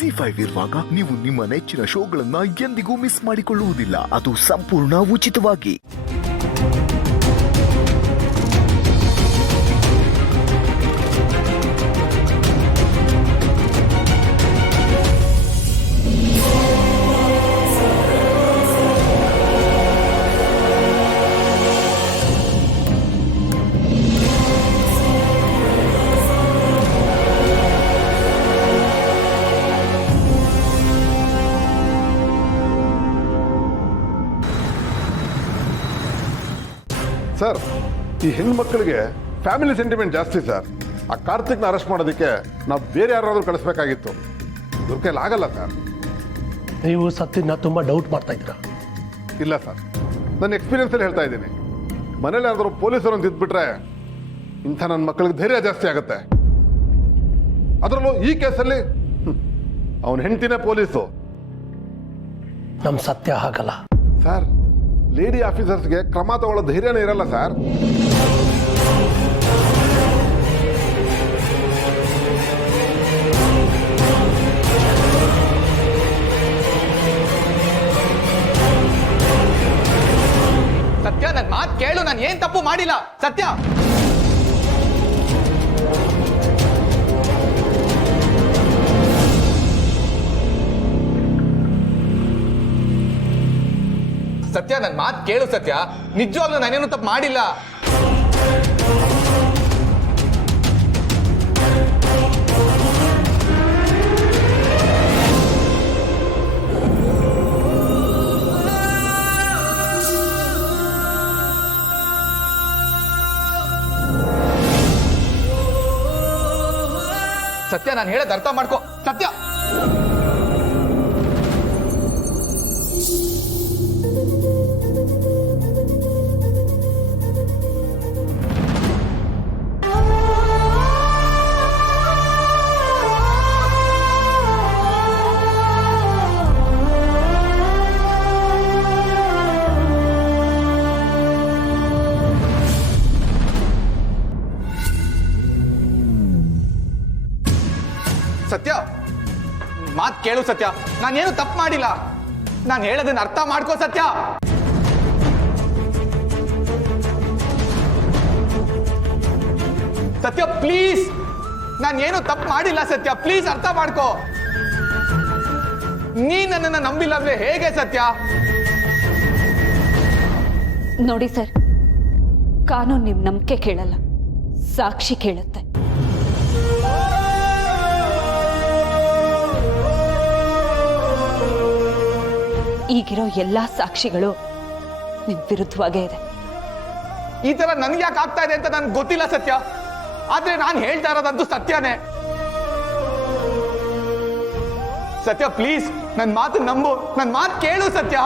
ಜಿ5 ಇರುವಾಗ ನೀವು ನಿಮ್ಮ ನೆಚ್ಚಿನ ಶೋಗಳನ್ನ ಎಂದಿಗೂ ಮಿಸ್ ಮಾಡಿಕೊಳ್ಳುವುದಿಲ್ಲ. ಅದು ಸಂಪೂರ್ಣ ಉಚಿತವಾಗಿ. ಸರ್, ಈ ಹೆಣ್ಮಕ್ಳಿಗೆ ಫ್ಯಾಮಿಲಿ ಸೆಂಟಿಮೆಂಟ್ ಜಾಸ್ತಿ ಸರ್. ಆ ಕಾರ್ತಿಕ್ನ ಅರೆಸ್ಟ್ ಮಾಡೋದಕ್ಕೆ ನಾವು ಬೇರೆ ಯಾರಾದರೂ ಕಳಿಸ್ಬೇಕಾಗಿತ್ತು. ಇವ್ರ ಕೈಲಿ ಆಗಲ್ಲ ಸರ್. ನೀವು ಸತ್ಯನ ತುಂಬ ಡೌಟ್ ಮಾಡ್ತಾ ಇದ್ದೀರಾ? ಇಲ್ಲ ಸರ್, ನನ್ನ ಎಕ್ಸ್ಪೀರಿಯನ್ಸಲ್ಲಿ ಹೇಳ್ತಾ ಇದ್ದೀನಿ. ಮನೇಲಿ ಯಾರಾದರೂ ಪೊಲೀಸರು ಅಂತ ಇದ್ಬಿಟ್ರೆ ಇಂಥ ನನ್ನ ಮಕ್ಕಳಿಗೆ ಧೈರ್ಯ ಜಾಸ್ತಿ ಆಗುತ್ತೆ. ಅದರಲ್ಲೂ ಈ ಕೇಸಲ್ಲಿ ಅವನ ಹೆಂಡತಿನೇ ಪೊಲೀಸು. ನಮ್ಮ ಸತ್ಯ ಹಾಗಲ್ಲ ಸರ್. ಲೇಡಿ ಆಫೀಸರ್ಸ್ಗೆ ಕ್ರಮ ತಗೊಳ್ಳೋ ಧೈರ್ಯನೇ ಇರಲ್ಲ ಸರ್. ಸತ್ಯ, ನನ್ನ ಮಾತು ಕೇಳು. ನಾನು ಏನ್ ತಪ್ಪು ಮಾಡಿಲ್ಲ. ಸತ್ಯ, ಸತ್ಯ, ನನ್ನ ಮಾತು ಕೇಳು. ಸತ್ಯ, ನಿಜವಾಗ್ಲೂ ನಾನೇನು ತಪ್ಪು ಮಾಡಿಲ್ಲ. ಸತ್ಯ, ನಾನು ಹೇಳೋದು ಅರ್ಥ ಮಾಡ್ಕೋ. ಸತ್ಯ, ಸತ್ಯ, ಮಾತ್ ಕೇಳು. ಸತ್ಯ, ನಾನೇನು ತಪ್ಪು ಮಾಡಿಲ್ಲ. ನಾನು ಹೇಳೋದನ್ನ ಅರ್ಥ ಮಾಡ್ಕೋ. ಸತ್ಯ, ಸತ್ಯ ಪ್ಲೀಸ್, ನಾನೇನು ತಪ್ಪು ಮಾಡಿಲ್ಲ. ಸತ್ಯ ಪ್ಲೀಸ್ ಅರ್ಥ ಮಾಡ್ಕೋ. ನೀ ನನ್ನನ್ನು ನಂಬಿಲ್ಲವೇ ಹೇಗೆ? ಸತ್ಯ ನೋಡಿ ಸರ್, ಕಾನೂನು ನಿಮ್ ನಂಬಿಕೆ ಕೇಳಲ್ಲ, ಸಾಕ್ಷಿ ಕೇಳುತ್ತೆ. ಈಗಿರೋ ಎಲ್ಲಾ ಸಾಕ್ಷಿಗಳು ನಿಮ್ ವಿರುದ್ಧವಾಗೇ ಇದೆ. ಈ ತರ ನನ್ಗೆ ಯಾಕೆ ಆಗ್ತಾ ಇದೆ ಅಂತ ನನ್ಗೆ ಗೊತ್ತಿಲ್ಲ. ಸತ್ಯ, ಆದ್ರೆ ನಾನು ಹೇಳ್ತಾ ಇರೋದಂತೂ ಸತ್ಯನೇ. ಸತ್ಯ ಪ್ಲೀಸ್, ನನ್ನ ಮಾತು ನಂಬು, ನನ್ನ ಮಾತು ಕೇಳು. ಸತ್ಯ,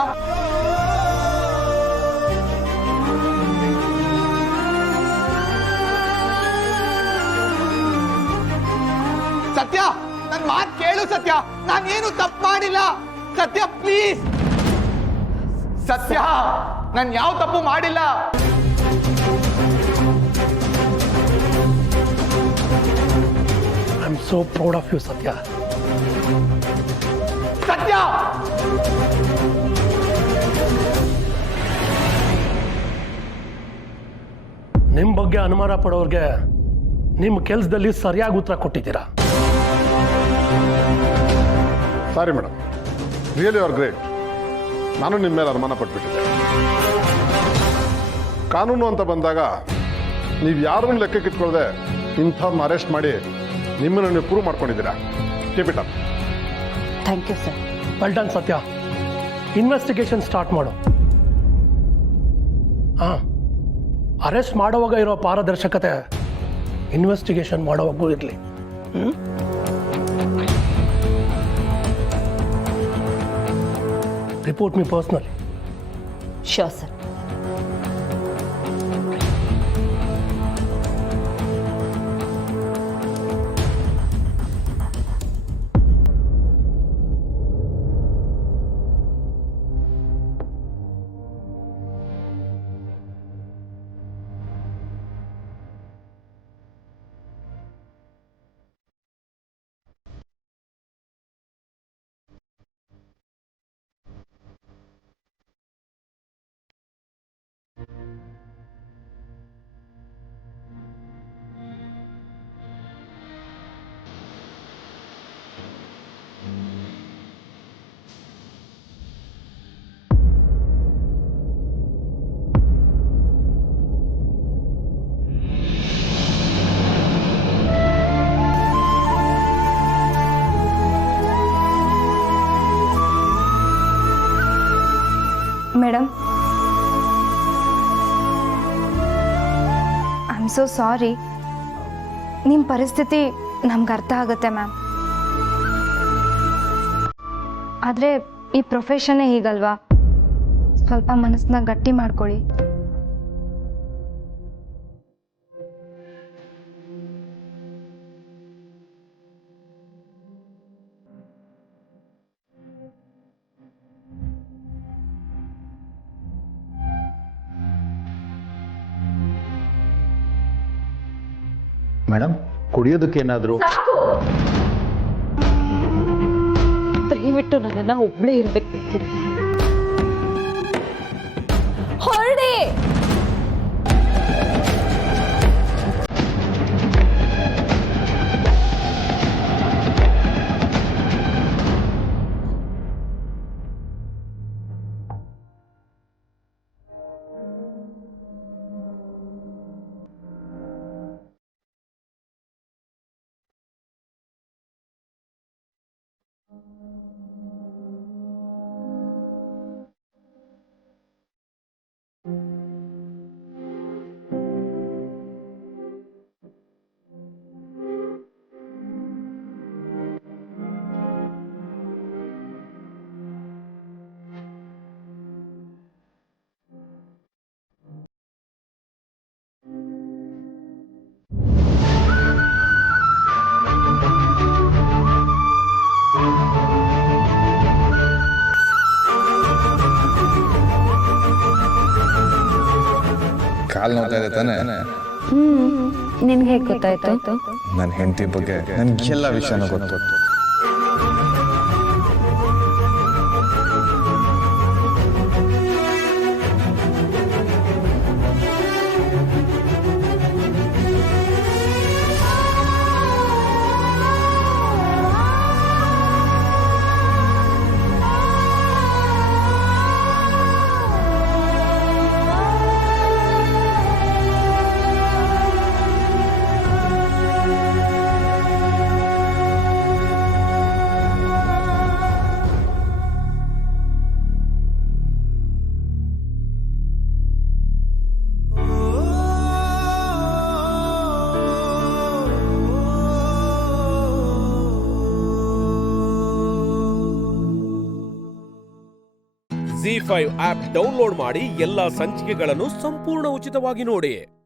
ಸತ್ಯ, ನನ್ನ ಮಾತು ಕೇಳು. ಸತ್ಯ, ನಾನೇನು ತಪ್ಪು ಮಾಡಿಲ್ಲ. ಸತ್ಯ ಪ್ಲೀಸ್. ಸತ್ಯ, ನಾನು ಯಾವ ತಪ್ಪು ಮಾಡಿಲ್ಲ. I am so proud of you Satya. Satya, ನಿಮ್ಮ ಬಗ್ಗೆ ಅನುಮಾನ ಪಡೋರ್ಗೆ ನಿಮ್ಮ ಕೆಲಸದಲ್ಲಿ ಸರಿಯಾಗಿ ಉತ್ತರ ಕೊಟ್ಟಿದ್ದೀರಾ. Sorry madam, really R great. ನಾನು ನಿಮ್ಮ ಮೇಲೆ ಅನುಮಾನ ಪಟ್ಬಿಟ್ಟಿದ್ದೆ. ಕಾನೂನು ಅಂತ ಬಂದಾಗ ನೀವು ಯಾರನ್ನು ಲೆಕ್ಕಕ್ಕೆ ಇಟ್ಕೊಳ್ಳದೆ ಇಂಥವ್ರನ್ನ ಅರೆಸ್ಟ್ ಮಾಡಿ ನಿಮ್ಮನ್ನು ನೀವು ಪ್ರೂವ್ ಮಾಡ್ಕೊಂಡಿದ್ದೀರಾ. Keep it up. Thank you sir. Well done Satya. Investigation start ಮಾಡು. ಅರೆಸ್ಟ್ ಮಾಡುವಾಗ ಇರೋ ಪಾರದರ್ಶಕತೆ ಇನ್ವೆಸ್ಟಿಗೇಷನ್ ಮಾಡುವಾಗೂ ಇರಲಿ. Report me personally. Sure sir. Madam. I am so sorry. ನಿಮ್ಮ ಪರಿಸ್ಥಿತಿ ನಮ್ಗೆ ಅರ್ಥ ಆಗುತ್ತೆ ಮ್ಯಾಮ್. ಆದರೆ ಈ ಪ್ರೊಫೆಷನ್ನೇ ಹೀಗಲ್ವಾ? ಸ್ವಲ್ಪ ಮನಸ್ಸನ್ನ ಗಟ್ಟಿ ಮಾಡ್ಕೊಳ್ಳಿ. ಮೇಡಮ್, ಕುಡಿಯೋದಕ್ಕೇನಾದರೂ? ದಯವಿಟ್ಟು ನನ್ನನ್ನು ಒಬ್ಬಳೇ ಇರೋದಕ್ಕೆ ಬಿಟ್ಬಿಡಿ. ಹೊರಡಿ. ಕಾಲು ನೋಡ್ತಾ ಇದೆ ತಾನೆ? ನಿನ್ಗೆ ಹೇಗೆ ಗೊತ್ತಾಯ್ತು? ನನ್ನ ಹೆಂಡತಿ ಬಗ್ಗೆ ನನಗೆಲ್ಲ ವಿಷಯನೂ ಗೊತ್ತು. ZEE5 ಆಪ್ ಡೌನ್ಲೋಡ್ ಮಾಡಿ ಎಲ್ಲಾ ಸಂಚಿಕೆಗಳನ್ನು ಸಂಪೂರ್ಣ ಉಚಿತವಾಗಿ ನೋಡಿ.